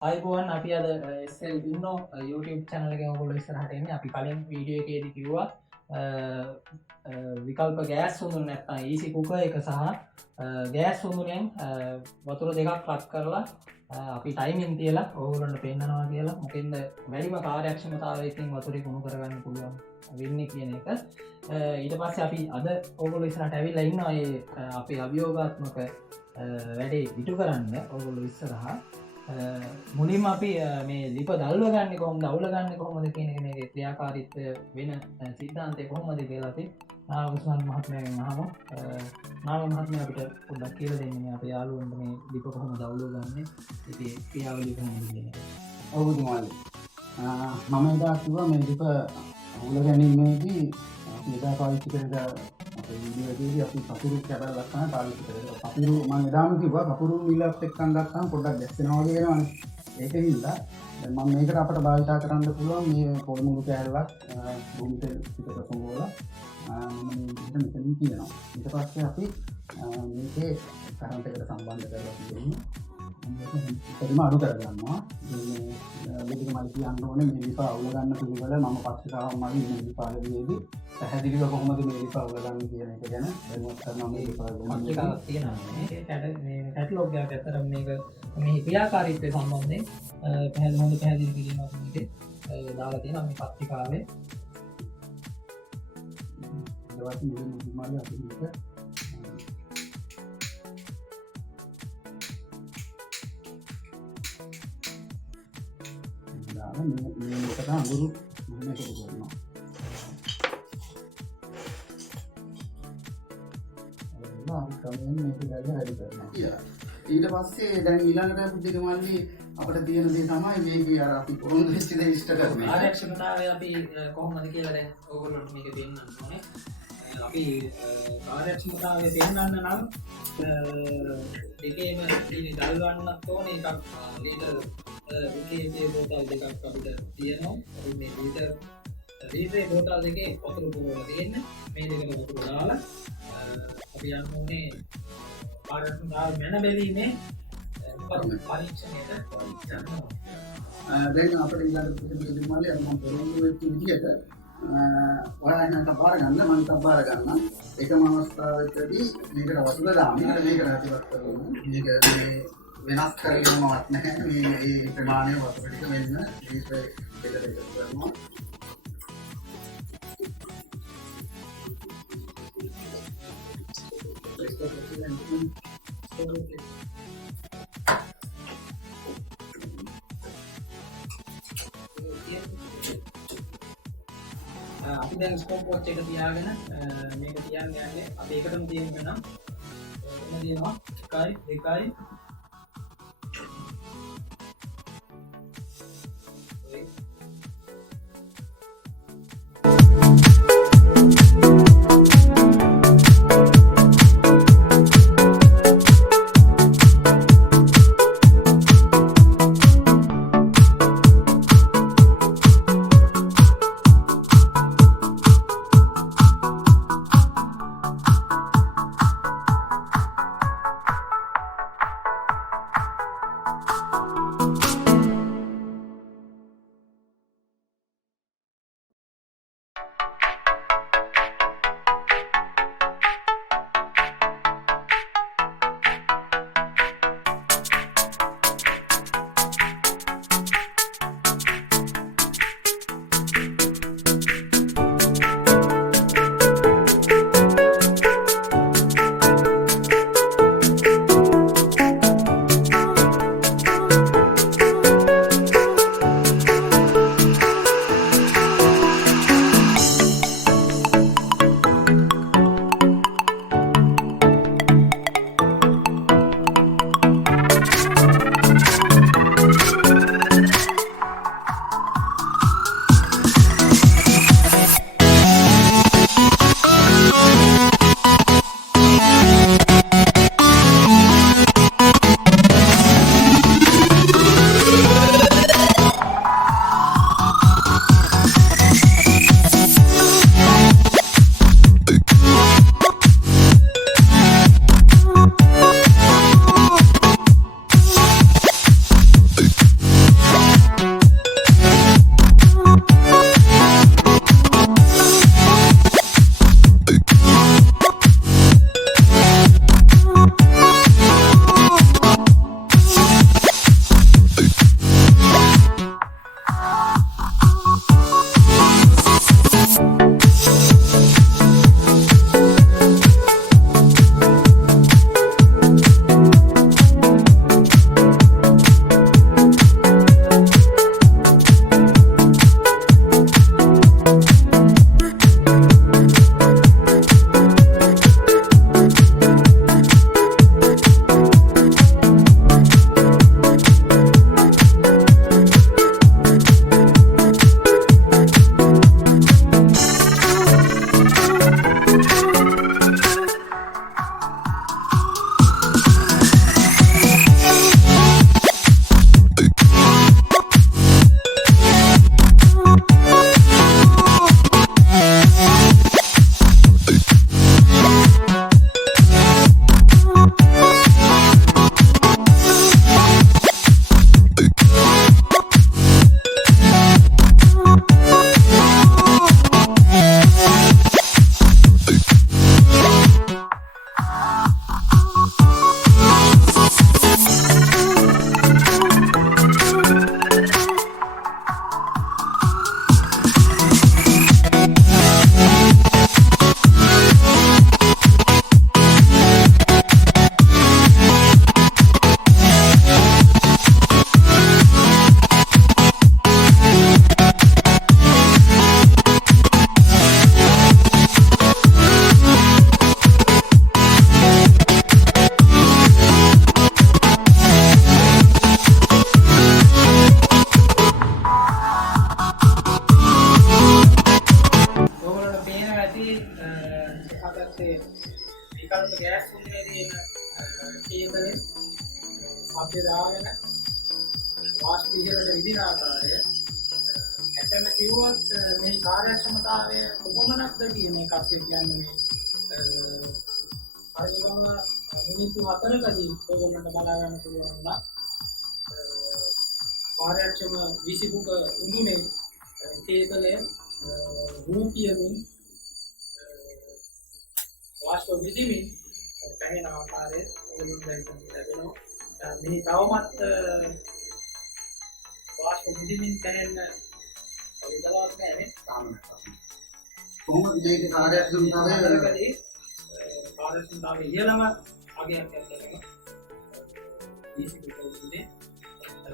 අයිබෝන් අපි අද SLINNO YouTube channel එකෙන් ඔයගොල්ලෝ ඉස්සරහට එන්නේ. අපි කලින් වීඩියෝ එකේදී කිව්වා විකල්ප ගෑස් සොඳුන නැත්නම් easy cooker එක සහ ගෑස් සොඳුනෙන් වතුර දෙකක් රත් කරලා අපි ටයිමින් තියලා ඔයගොල්ලන්ට පෙන්නනවා කියලා. මොකෙන්ද වැඩිම කාර්යක්ෂමතාවයකින් වතුරේ කුණු කරගන්න පුළුවන් වෙන්නේ කියන එක. ඊට පස්සේ අපි අද ඔයගොල්ලෝ ඉස්සරහට ඇවිල්ලා ඉන්නවා මේ අපේ අභියෝගාත්මක වැඩේ ඉටු කරන්න ඔයගොල්ලෝ ඉස්සරහා. මුලින්ම අපි මේ ලිප දල්ව ගන්න කොහොමද අවුල ගන්න කොහොමද කියන එක මේකේ ක්‍රියාකාරීත්වය වෙන සිද්ධාන්තය කොහොමද කියලා අපි උස්මාන් මහත්මයාගෙන් අහමු. නාම මහත්මයා අපිට පොඩ්ඩක් කියලා දෙන්න අපේ යාළුවන්ට මේ ලිප කොහොමද අවුල ගන්න ඉතින් ක්‍රියාවලිය කොහොමද කියන එක. ඔව් තුමාලි. මම එදා කිව්වා මේ ලිප අවුල ගැනීමේදී අපි එදා පාවිච්චි කරන අපේ වීඩියෝ එකේදී අපි කපුරු කැබල ගත්තාම පාවිච්චි කරලා කපුරු මම එදාම කිව්වා කපුරු මිලත් එක්කන් ගත්තාම පොඩ්ඩක් ගැස්සෙනවා වගේ වෙනවනේ. ඒකෙන්ද දැන් මම මේකට අපිට භාවිතා කරන්න පුළුවන් මේ පොල් මුළු කෑල්ලක් භූමිත පිටට සොංගෝලා මෙතනින් තියෙනවා. ඊට පස්සේ අපි මේකේ කරන්ට් එකට සම්බන්ධ කරලා තියෙන්නේ මේක අඩු කරගන්නවා. මේ දෙක මම කියන්න ඕනේ මේ ලිප අවුල ගන්න පිළිවෙල මම පස්සේ මගේ මේ ලිපාවලියේදී පැහැදිලිව කොහොමද මේ ලිප අවුල ගන්න කියන එක ගැන දැනුවත් කරනවා. මේ ලිපාවලියක් තියෙනවා. මේ කැටලොග් එකක් අතර මේක මේ ක්‍රියාකාරීත්වය සම්බන්ධයෙන් පැහැදිලි කිරීමක් මේකේ දාලා තියෙනවා මේ පත්‍රිකාවේ. දවස් මුලින්ම අපි මේක මේකට අඟුරු මේකට ගන්නවා. ඊට පස්සේ දැන් ඊළඟට බුද්ධිකමල්ලි අපිට තියෙන දේ තමයි මේකේ අර අපි පොරොන්දු වෙච්ච දේ ඉෂ්ට කරන්නේ. කාර්යක්ෂමතාවය අපි කොහොමද කියලා දැන් ඕගොල්ලන්ට මේක දෙන්නන්න ඕනේ. අපි කාර්යක්ෂමතාවය පෙන්වන්න නම් දෙකේම ඉතින් දල්වන්නත් ඕනේ. එකක් ලීටර් එකේ බෝතල් දෙකක් අපිට තියෙනවා. අපි මේ ලීටරේ බෝතල් දෙකේ වතුර පුරවලා තියෙන්නේ. මේ දෙකට වතුර දාලා අපි යන්න ඕනේ කාර්යක්ෂමතාවය මැන බැලීමේ පරීක්ෂණයට යනවා. දැන් අපිට ඊළඟ ප්‍රතිමාලේ මම පොරොන්දු වෙච්ච විදිහට ඔයාලා තබාර ගන්න මම තබාර ගන්න එකම අවස්ථාවකදී මේකට වතුර දාන්න මේක රැතිවත් කරනවා. මේක මේ වෙනස් කරගන්නවත් නැහැ. මේ ප්‍රමාණය වතුර ටික වෙන්න මේක දෙකට එකතු කරනවා. අපි දැන් ස්කෝප් වොච් එක තියාගෙන මේක තියන්න යන්නේ අපි එකටම තියෙන්න නම් එන්න දෙනවා 1 2 විකල්ප ගෑස් උන්නේ තියෙන කේතලේ අපි දාගෙන වාෂ්ප ඉහළට විදින ආකාරය ඇතම කිව්වොත් මේ කාර්යක්ෂමතාවය කොපමණක්ද කියන එකත් කියන්නේ මේ හරියටම මිනිත්තු 4කදී ඔයගොල්ලන්ට බලා ගන්න පුළුවන් වුණා කාර්යක්ෂම විසිබුක උඳුනේ කේතලය රූපියමින් වාෂ්ප විදිමින් පැහැෙන ආකාරයේ ඔයගොල්ලන්ට ලැබෙනවා මේ තවමත් වාෂ්ප විදිමින් පැහැෙන විදලාවක් නැහැ සාමාන්‍යයෙන් කොහොමද මේක කාර්යක්ෂමතාවය කාර්යක්ෂමතාවය ඉහළම අගයක් ලැබෙනවා විසිබුක උඳුනේ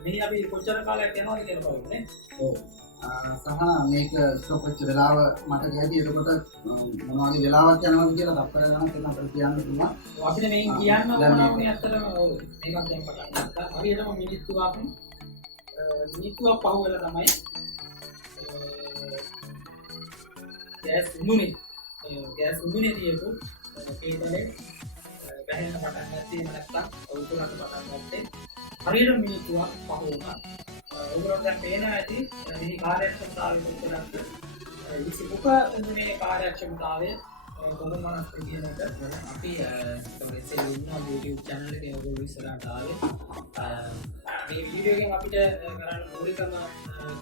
මේ අපි කොච්චර කාලයක් යනවද කියලා බලන්නේ. ඔව්. සහ මේක ස්ටොප් වෙච්ච වෙලාව මට කියදී එතකොට මොන වගේ වෙලාවක් යනවද කියලා තප්පර ගණන් එක අපිට කියන්න පුළුවන්. අපිට මේක කියන්න ඕනේ ඇත්තටම ඔව්. මේකත් දැන් පටන් ගත්තා. හරියටම මිනිත්තුවක් පහුවෙලා තමයි ගෑස් උඳුනේ තියපු කේතලේ බැහැෙන පටන් ගත්තේ නැත්තම් උතුරට පටන් ගත්තේ හරියට මිනිත්තුවක් පහ වුණා. ඔයගොල්ලෝ දැන් පේනවා ඇති මේ කාර්යක්ෂමතාවය කොච්චරද. විසිබුක උඳුනේ කාර්යක්ෂමතාවය කොහොමද කියන එක අපි SLINNO YouTube channel එකේ ඔයගොල්ලෝ ඉස්සරහට ආවේ. මේ වීඩියෝ එකෙන් අපිට කරන්න මූලිකම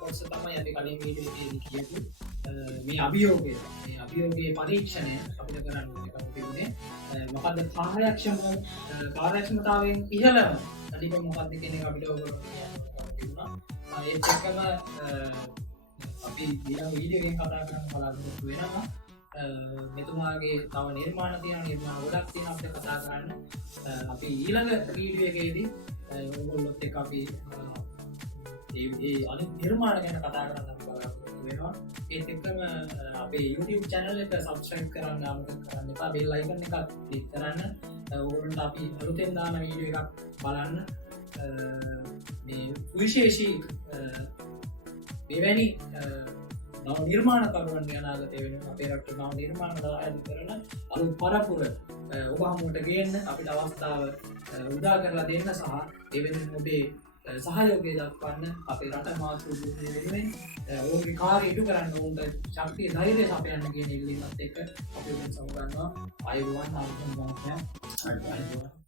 කොටස තමයි අපි කලින් වීඩියෝ එකේදී කියපු මේ අභියෝගයේ පරීක්ෂණය අපිට කරන්න ඕනේ. මොකද කාර්යක්ෂමතාවයෙන් ඉහළම අනික මොකක්ද කියන එක අපිට ඔයගොල්ලෝ කියන්න ඒත් එක්කම අපි ඊළඟ වීඩියෝ එකෙන් කතා කරන්න බලාපොරොත්තු වෙනවා මෙතුමාගේ තව නිර්මාණ ගොඩක් තියෙනවා අපිට කතා කරන්න අපි ඊළඟ වීඩියෝ එකේදී ඔයගොල්ලොත් එක්ක අපි ඒ අනිත් නිර්මාණ ගැන කතා කරන්න බලාපොරොත්තු වෙනවා ඒත් එක්කම අපේ YouTube channel එක subscribe කරන්න අමතක කරන්න එපා bell icon එක click කරන්න ඕගොල්ලන්ට අපි අලුතෙන් දාන වීඩියෝ එකක් බලන්න මේ විශේෂී මෙවැනි නව නිර්මාණකරුවන් අනාගතේ වෙන අපේ රටේ නව නිර්මාණ දායක කරන අලුත් පරපුර ඔබ හමුවට ගේන්න අපිට අවස්ථාව උදා කරලා දෙන්න සහ එවැනි ඔබේ සහයෝගය දක්වන්න අපේ රට මාතෘ වෙනුවෙන් ඔවුන්ගේ කාර්ය ඉටු කරන්න ඔවුන්ට ශක්තිය ධෛර්යය සපයන්න කියන ඉල්ලීමත් එක්ක අපි වෙන සමුගන්නවා අයුවන් ආරම්භ කරනවා.